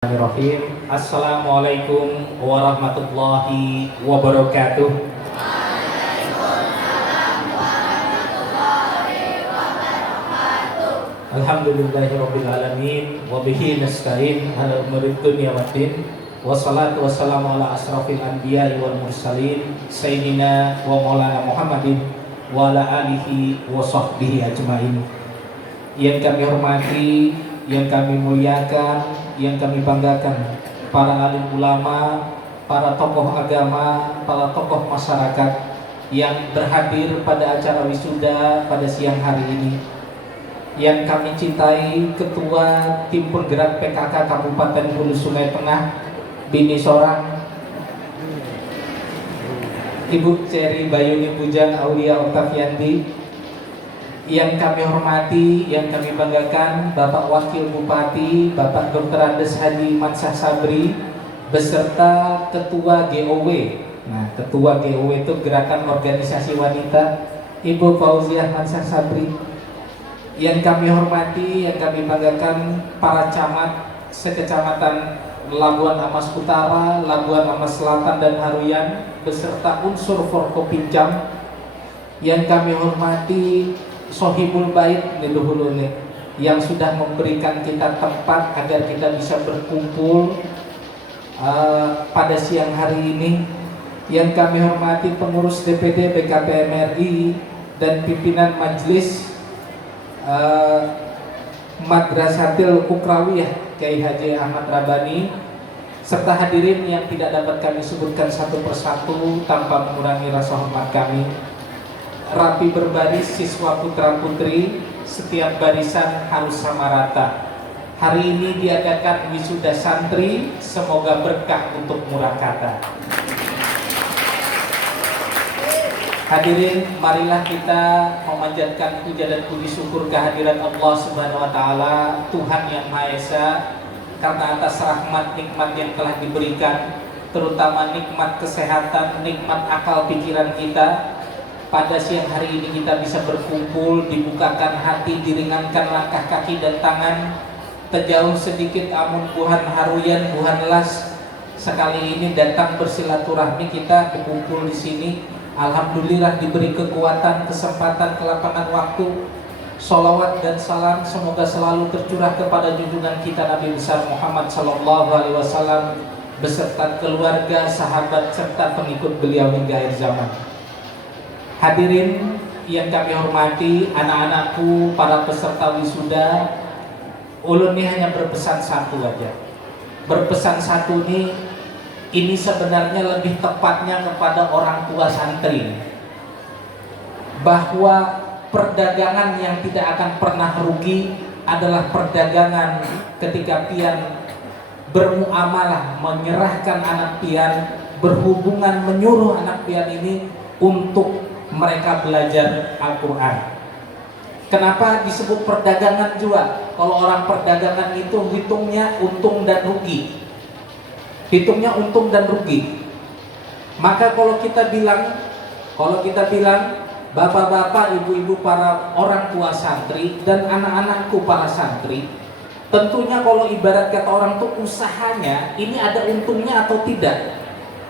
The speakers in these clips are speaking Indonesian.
Bismillahirrahmanirrahim. Assalamualaikum warahmatullahi wabarakatuh. Alhamdulillahirabbil alamin wa bihi nasta'in ala umuri dunya waddin. Wassalatu wassalamu ala asrafil anbiya'i wal mursalin sayyidina wa maulana Muhammadin wa ala alihi wa sahbihi ajmain. Yang kami hormati, yang kami muliakan, yang kami banggakan, para alim ulama, para tokoh agama, para tokoh masyarakat yang berhadir pada acara wisuda pada siang hari ini. Yang kami cintai, Ketua Tim Penggerak PKK Kabupaten Hulu Sungai Tengah, Bini Sorang, Ibu Ceri Bayuni Bujang Aulia Oktavianti. Yang kami hormati, yang kami banggakan, Bapak Wakil Bupati, Bapak Dr. Andes Haji Mansah Sabri, beserta Ketua GOW. Nah, Ketua GOW itu Gerakan Organisasi Wanita, Ibu Fauziah Mansah Sabri. Yang kami hormati, yang kami banggakan, para camat sekecamatan Labuan Amas Utara, Labuan Amas Selatan dan Haruyan, beserta unsur Forkopimjam. Yang kami hormati, Sohibul Bait Niluhulune, yang sudah memberikan kita tempat agar kita bisa berkumpul pada siang hari ini. Yang kami hormati pengurus DPD BKPM RI dan pimpinan Majelis Madrasatil Ukrawiyah Kiai Haji Ahmad Rabani, serta hadirin yang tidak dapat kami sebutkan satu persatu tanpa mengurangi rasa hormat kami. Rapi berbaris siswa putra putri, setiap barisan harus sama rata. Hari ini diadakan wisuda santri, semoga berkah untuk murah kata. Hadirin, marilah kita memanjatkan puja dan puji syukur kehadiran Allah Subhanahu wa taala, Tuhan yang Maha Esa, karena atas rahmat nikmat yang telah diberikan, terutama nikmat kesehatan, nikmat akal pikiran kita. Pada siang hari ini kita bisa berkumpul, dibukakan hati, diringankan langkah kaki dan tangan. Terjauh sedikit amun buhan haruyan, buhan las. Sekali ini datang bersilaturahmi, kita berkumpul di sini. Alhamdulillah diberi kekuatan, kesempatan, kelapangan waktu. Sholawat dan salam semoga selalu tercurah kepada junjungan kita Nabi besar Muhammad SAW beserta keluarga, sahabat serta pengikut beliau hingga akhir zaman. Hadirin yang kami hormati, anak-anakku, para peserta wisuda, ulun ini hanya berpesan satu aja. Berpesan satu ini sebenarnya lebih tepatnya kepada orang tua santri, bahwa perdagangan yang tidak akan pernah rugi adalah perdagangan ketika pian bermuamalah, menyerahkan anak pian, berhubungan, menyuruh anak pian ini untuk mereka belajar Al-Quran. Kenapa disebut perdagangan juga? Kalau orang perdagangan itu hitungnya untung dan rugi. Hitungnya untung dan rugi. Maka kalau kita bilang bapak-bapak, ibu-ibu, para orang tua santri dan anak-anakku para santri, tentunya kalau ibarat kata orang tuh usahanya ini ada untungnya atau tidak?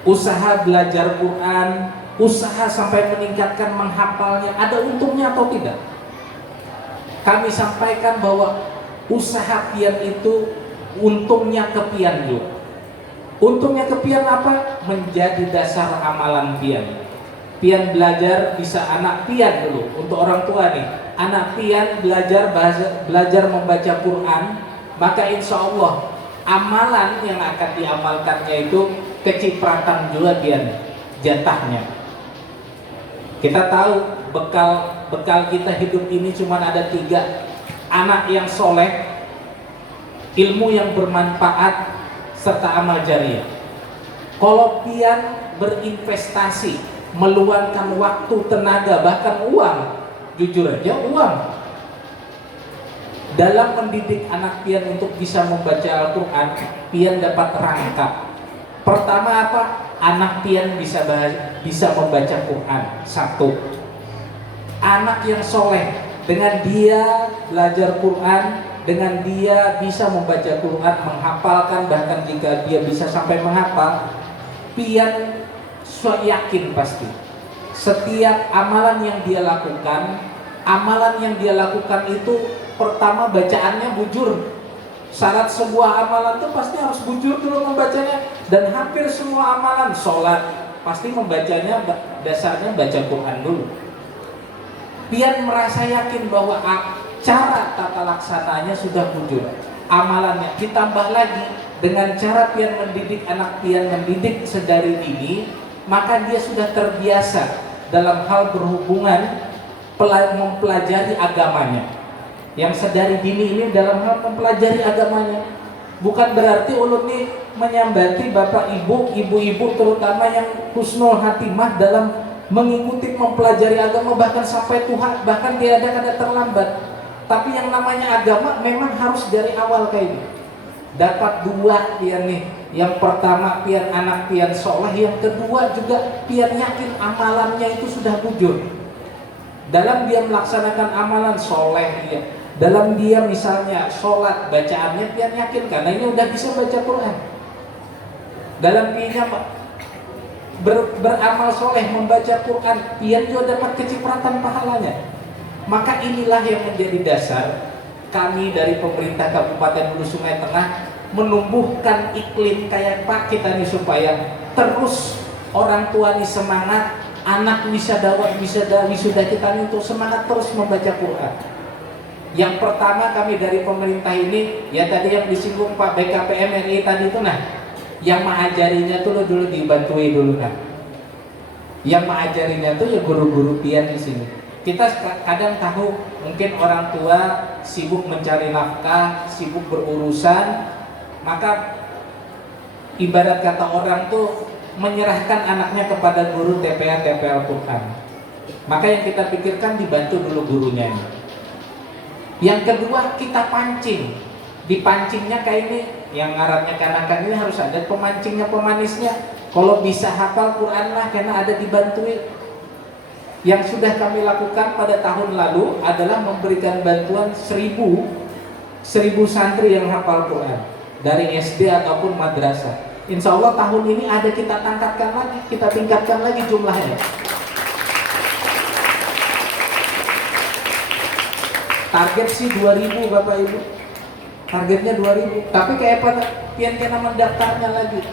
Usaha belajar Quran, usaha sampai meningkatkan menghafalnya, ada untungnya atau tidak? Kami sampaikan bahwa usaha pian itu untungnya ke pian juga. Untungnya ke pian apa? Menjadi dasar amalan pian. Pian belajar, bisa anak pian dulu, untuk orang tua nih, anak pian belajar membaca Quran, maka insya Allah amalan yang akan diamalkannya itu kecipratan juga pian jatahnya. Kita tahu bekal kita hidup ini cuma ada 3: anak yang soleh, ilmu yang bermanfaat, serta amal jariah. Kalau pian berinvestasi, meluangkan waktu, tenaga, bahkan uang, jujur aja uang, dalam mendidik anak pian untuk bisa membaca Al-Quran, pian dapat rangkap. Pertama apa? Anak pian bisa membaca Quran. Satu, anak yang soleh dengan dia belajar Quran, dengan dia bisa membaca Quran, menghafalkan, bahkan jika dia bisa sampai menghafal, pian yakin pasti setiap amalan yang dia lakukan itu pertama bacaannya bujur. Syarat sebuah amalan itu pasti harus bujur dulu membacanya, dan hampir semua amalan sholat pasti membacanya dasarnya baca Quran dulu. Pian merasa yakin bahwa cara tata laksananya sudah bujur, amalannya ditambah lagi dengan cara pian mendidik anak pian mendidik sedari dini, maka dia sudah terbiasa dalam hal berhubungan mempelajari agamanya. Yang sedari dini ini dalam hal mempelajari agamanya, bukan berarti ulun ini menyambati bapak ibu-ibu terutama yang husnul hatimah dalam mengikuti mempelajari agama bahkan sampai Tuhan, bahkan tiada kata terlambat. Tapi yang namanya agama memang harus dari awal kayak ini. Dapat dua pian nih. Yang pertama pian anak pian soleh, yang kedua juga pian yakin amalannya itu sudah bujur. Dalam dia melaksanakan amalan soleh dia, dalam dia misalnya sholat bacaannya pian yakin karena ini udah bisa baca Quran. Dalam piannya beramal soleh membaca Quran, pian juga dapat kecipratan pahalanya. Maka inilah yang menjadi dasar kami dari pemerintah Kabupaten Hulu Sungai Tengah menumbuhkan iklim kayak Pak kita nih supaya terus orang tua nih semangat, anak wisuda kita nih untuk semangat terus membaca Quran. Yang pertama kami dari pemerintah ini, ya tadi yang disinggung Pak BKPM RI tadi itu, nah yang mengajarinya tuh dulu dibantui dulu kan. Yang mengajarinya tuh ya guru-guru pian di sini. Kita kadang tahu mungkin orang tua sibuk mencari nafkah, sibuk berurusan, maka ibarat kata orang tuh menyerahkan anaknya kepada guru TPA Quran. Maka yang kita pikirkan dibantu dulu gurunya ini. Yang kedua kita pancing. Dipancingnya kayak ini, yang ngarannya kanakan ini harus ada pemancingnya, pemanisnya. Kalau bisa hafal Quran lah karena ada dibantui. Yang sudah kami lakukan pada tahun lalu adalah memberikan bantuan 1000 santri yang hafal Quran dari SD ataupun madrasah. Insya Allah tahun ini ada kita tingkatkan lagi jumlahnya. Target sih 2000 Bapak Ibu. Targetnya 2000. Tapi kayak pada pian kena mendaftarnya lagi.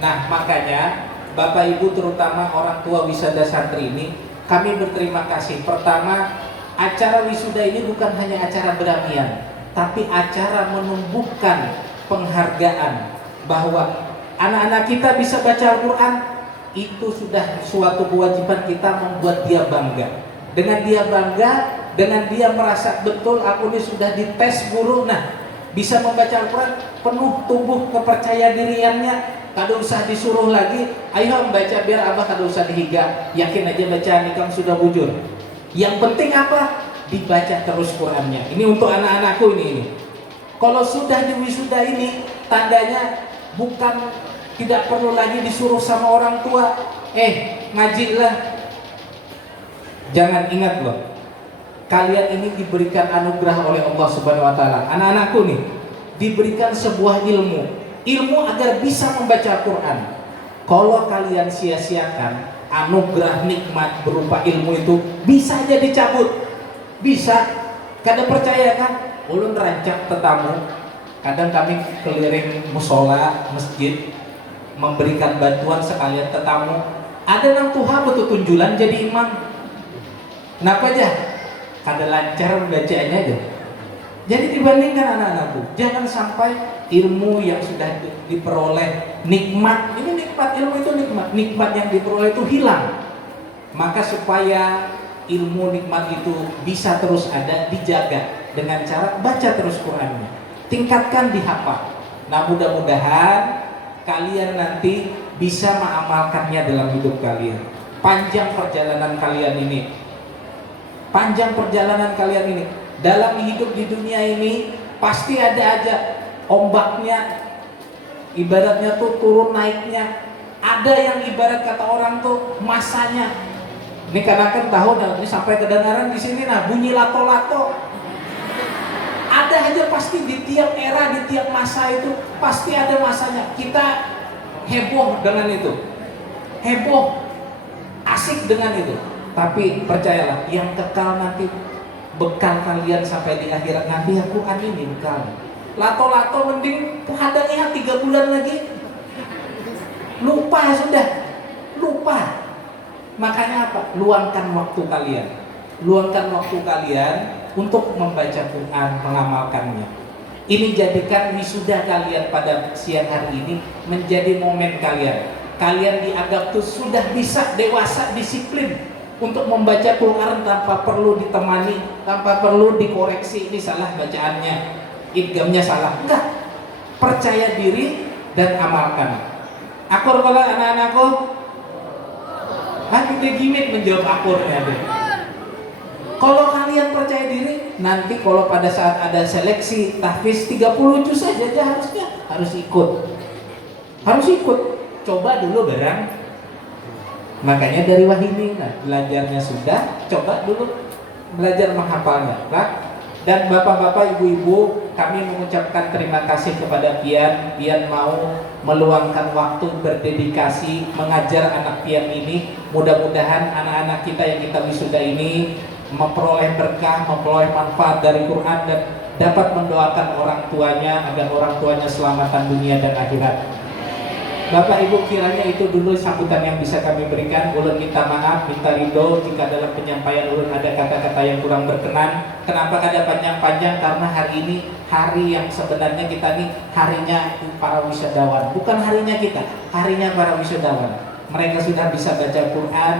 Nah, makanya Bapak Ibu terutama orang tua wisada santri ini, kami berterima kasih. Pertama, acara wisuda ini bukan hanya acara beramian, tapi acara menumbuhkan penghargaan bahwa anak-anak kita bisa baca Al-Quran. Itu sudah suatu kewajiban kita membuat dia bangga. Dengan dia bangga, dengan dia merasa betul aku ini sudah dites guru, nah bisa membaca Al-Quran, penuh tumbuh kepercaya diriannya. Kada usah disuruh lagi, ayo membaca biar abah kada usah dihiga, yakin aja bacaan kamu sudah bujur. Yang penting apa? Dibaca terus Qurannya. Ini untuk anak-anakku ini. Kalau sudah di wisuda ini, tandanya bukan tidak perlu lagi disuruh sama orang tua, ngajilah. Jangan, ingat loh, kalian ini diberikan anugerah oleh Allah Subhanahu wa taala. Anak-anakku nih diberikan sebuah ilmu agar bisa membaca Quran. Kalau kalian sia-siakan anugerah nikmat berupa ilmu itu, bisa aja dicabut. Bisa. Kada percaya kan? Ulun rancak tetamu. Kadang kami keliling musola, masjid, memberikan bantuan sekalian tetamu. Ada nang Tuhan betul tunjulan jadi imam. Kenapa aja? Kada lancar bacaannya aja. Jadi dibandingkan anak-anakku, jangan sampai ilmu yang sudah diperoleh, nikmat, ini nikmat, ilmu itu nikmat yang diperoleh itu hilang. Maka supaya ilmu nikmat itu bisa terus ada, dijaga dengan cara baca terus Qurannya, tingkatkan dihafal. Nah, mudah-mudahan kalian nanti bisa mengamalkannya dalam hidup kalian. Panjang perjalanan kalian ini dalam hidup di dunia ini pasti ada aja ombaknya, ibaratnya tuh turun naiknya. Ada yang ibarat kata orang tuh masanya. Ini karena kan tahu ini sampai kedengaran di sini, nah bunyi lato-lato. Ada aja pasti di tiap era, di tiap masa itu pasti ada masanya. Kita heboh dengan itu, heboh, asik dengan itu. Tapi percayalah, yang kekal nanti, bekal kalian sampai di akhirat nanti ya Quran ini bekal. Lato-lato mending hadangnya 3 bulan lagi, lupa sudah, lupa. Makanya apa? Luangkan waktu kalian, luangkan waktu kalian untuk membaca Quran, mengamalkannya. Ini jadikan wisuda kalian pada siang hari ini menjadi momen kalian. Kalian dianggap tuh sudah bisa dewasa, disiplin untuk membaca Quran tanpa perlu ditemani, tanpa perlu dikoreksi. Ini salah bacaannya, idgamnya salah. Enggak, percaya diri dan amalkan. Akur kalau anak-anakku, kita gimmick menjawab akurnya deh. Kalau kalian percaya diri, nanti kalau pada saat ada seleksi tahfiz 30 juz saja harus ikut. Harus ikut. Coba dulu bareng. Makanya dari Wahini, nah, belajarnya sudah, coba dulu belajar menghafalnya. Nah, dan bapak-bapak, ibu-ibu, kami mengucapkan terima kasih kepada Pian. Pian mau meluangkan waktu, berdedikasi mengajar anak Pian ini. Mudah-mudahan anak-anak kita yang kita wisuda ini memperoleh berkah, memperoleh manfaat dari Quran dan dapat mendoakan orang tuanya agar orang tuanya selamatan dunia dan akhirat. Bapak Ibu, kiranya itu dulu sambutan yang bisa kami berikan. Ulun minta maaf, minta ridho jika dalam penyampaian ulun ada kata-kata yang kurang berkenan. Kenapa kada panjang-panjang? Karena hari ini hari yang sebenarnya kita nih harinya para wisudawan, bukan harinya kita, harinya para wisudawan. Mereka sudah bisa baca Quran,